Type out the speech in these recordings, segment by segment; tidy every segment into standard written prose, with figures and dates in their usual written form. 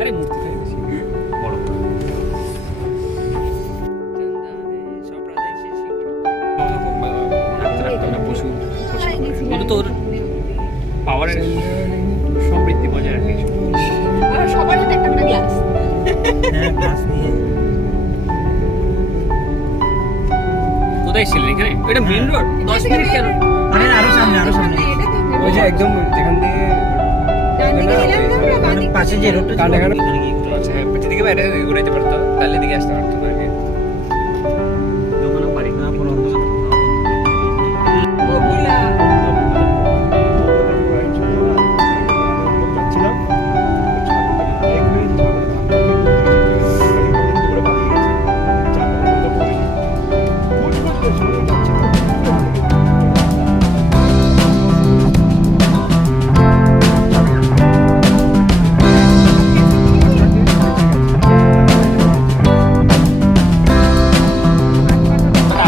আরে মূর্তি থাকে বেশি বড় বড়। পশু এগুলো তোর পাওয়ারের সমৃদ্ধি বজায় রাখে। সবার সাথে একটা করে গ্লাস। হ্যাঁ গ্লাস নিয়ে কোথায় ছিলেন এখানে? এটা মেইন রোড 10 মিনিট কেন? আরে আরো সামনে ওই যে একদম যেখান দিয়ে পাশে যে রোডটা কানে কানে আচ্ছা হ্যাঁ, পেছন দিকে বাইরে ঘুরাইতে পারতো, তাহলে দিকে আসতে পারতো না আগে। দোকানে বাড়ি না পুরো অন্ধকার।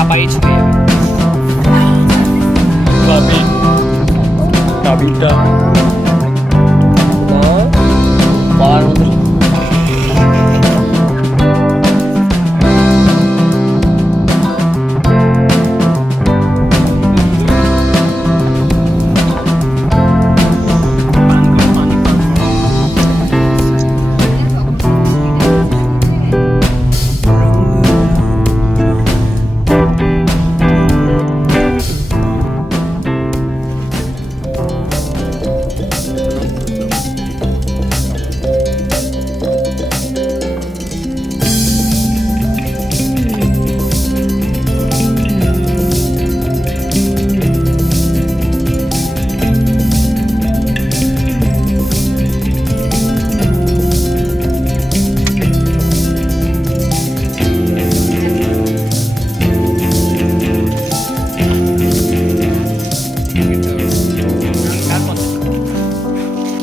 আপাই ছুঁয়ে যাবে। কাবিনটা পাওয়ার মতো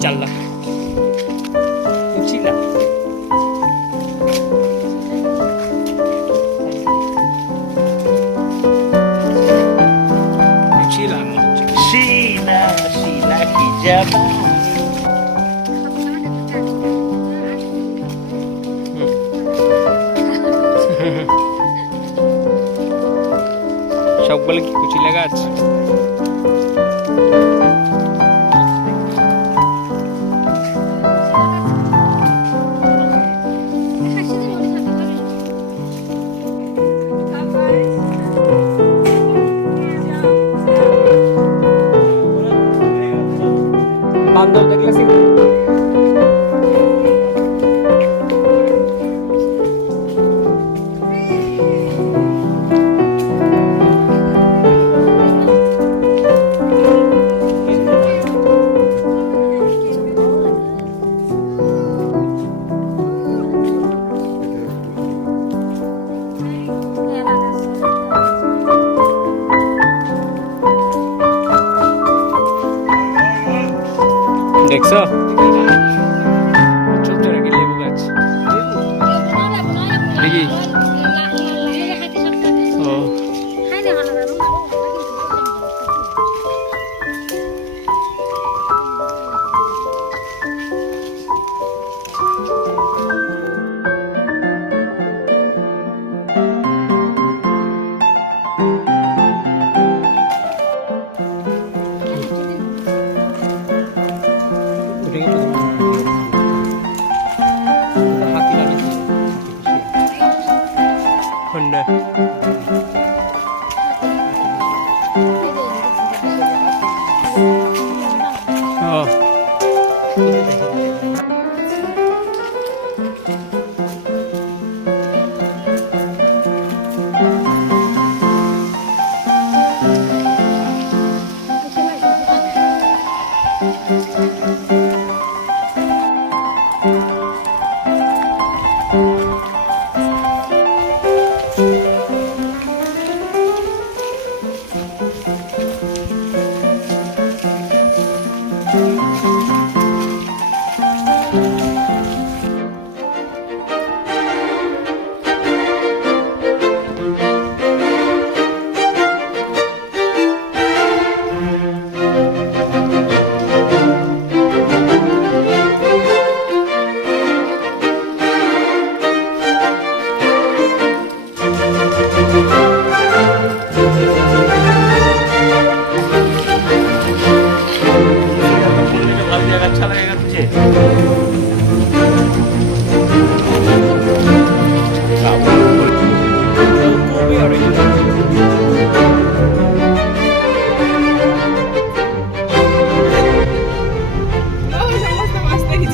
চাল্লা উচিলা উচিলা শিলা শিলা কি যাবা সবগুলো কি কুচিলা গাছ? বান্দর দেখলে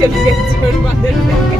চলে যাচ্ছে ওর বাঁধের থেকে।